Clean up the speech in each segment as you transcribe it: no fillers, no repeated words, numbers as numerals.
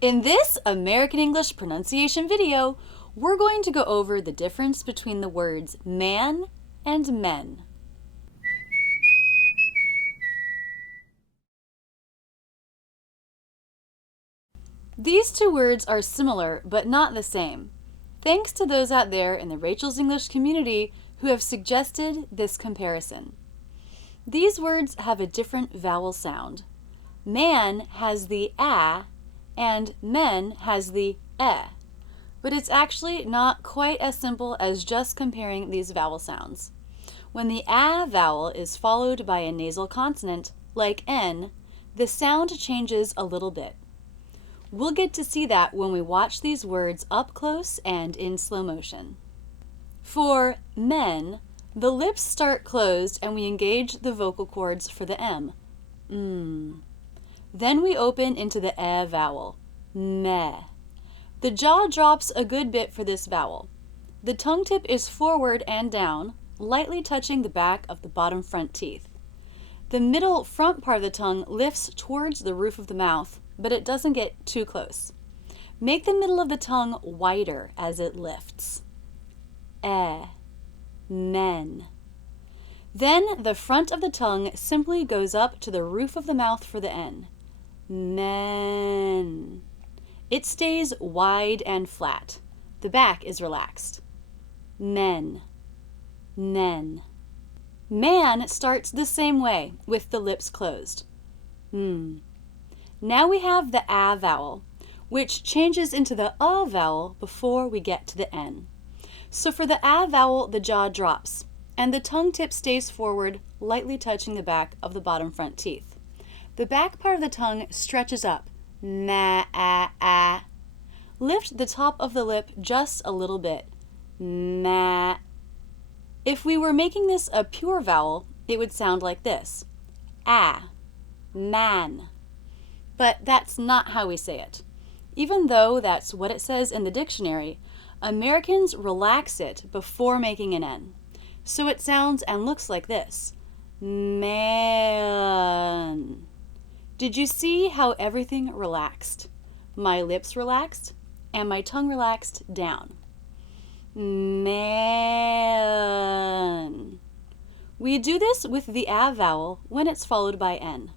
In this American English pronunciation video, we're going to go over the difference between the words man and men. These two words are similar but not the same. Thanks to those out there in the Rachel's English community who have suggested this comparison. These words have a different vowel sound. Man has the a and men has the e, but it's actually not quite as simple as just comparing these vowel sounds. When the a vowel is followed by a nasal consonant, like n, the sound changes a little bit. We'll get to see that when we watch these words up close and in slow motion. For men, the lips start closed and we engage the vocal cords for the M. Then we open into the E vowel, me. The jaw drops a good bit for this vowel. The tongue tip is forward and down, lightly touching the back of the bottom front teeth. The middle front part of the tongue lifts towards the roof of the mouth, but it doesn't get too close. Make the middle of the tongue wider as it lifts. Men. Then the front of the tongue simply goes up to the roof of the mouth for the N. Men. It stays wide and flat. The back is relaxed. Men. Nen. Man starts the same way, with the lips closed. Now we have the A vowel, which changes into the A vowel before we get to the N. So for the A vowel, the jaw drops, and the tongue tip stays forward, lightly touching the back of the bottom front teeth. The back part of the tongue stretches up. Ma-a-a. Lift the top of the lip just a little bit. Ma. If we were making this a pure vowel, it would sound like this. A. Man. But that's not how we say it. Even though that's what it says in the dictionary, Americans relax it before making an N. So it sounds and looks like this. Man. Did you see how everything relaxed? My lips relaxed and my tongue relaxed down. Man. We do this with the A vowel when it's followed by N.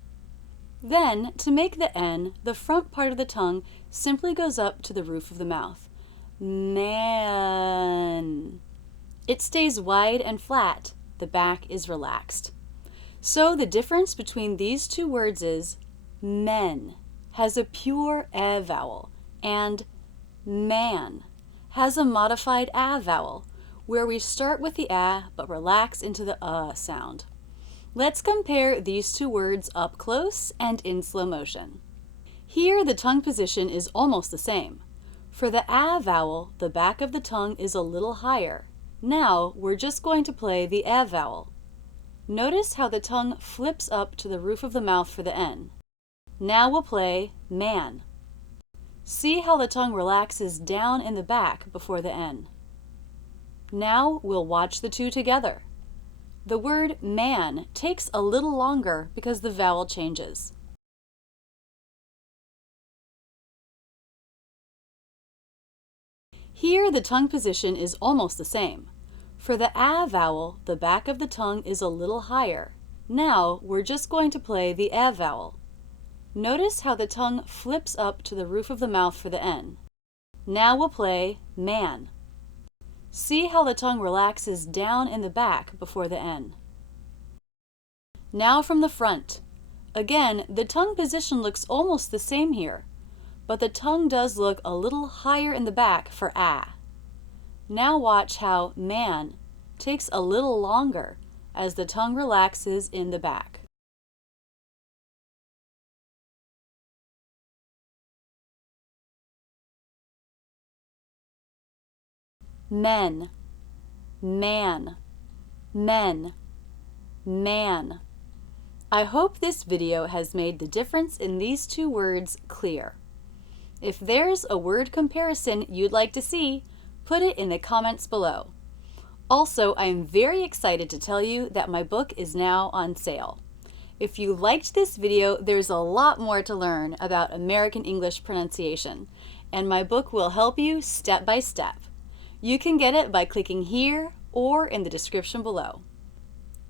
Then, to make the N, the front part of the tongue simply goes up to the roof of the mouth. Man. It stays wide and flat. The back is relaxed. So the difference between these two words is men has a pure E vowel and man has a modified A vowel where we start with the A but relax into the sound. Let's compare these two words up close and in slow motion. Here the tongue position is almost the same. For the A vowel, the back of the tongue is a little higher. Now we're just going to play the E vowel. Notice how the tongue flips up to the roof of the mouth for the N. Now we'll play man. See how the tongue relaxes down in the back before the N. Now we'll watch the two together. The word man takes a little longer because the vowel changes. Here the tongue position is almost the same. For the A vowel, the back of the tongue is a little higher. Now we're just going to play the E vowel. Notice how the tongue flips up to the roof of the mouth for the N. Now we'll play man. See how the tongue relaxes down in the back before the N. Now from the front. Again, the tongue position looks almost the same here, but the tongue does look a little higher in the back for A. Now watch how man takes a little longer as the tongue relaxes in the back. Men, man, men, man. I hope this video has made the difference in these two words clear. If there's a word comparison you'd like to see, put it in the comments below. Also, I'm very excited to tell you that my book is now on sale. If you liked this video, there's a lot more to learn about American English pronunciation, and my book will help you step by step. You can get it by clicking here or in the description below.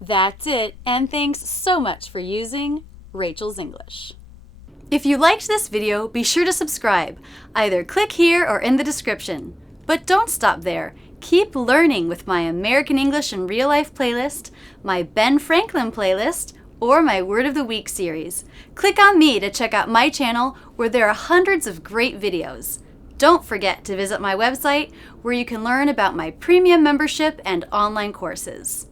That's it, and thanks so much for using Rachel's English. If you liked this video, be sure to subscribe. Either click here or in the description. But don't stop there. Keep learning with my American English in Real Life playlist, my Ben Franklin playlist, or my Word of the Week series. Click on me to check out my channel where there are hundreds of great videos. Don't forget to visit my website where you can learn about my premium membership and online courses.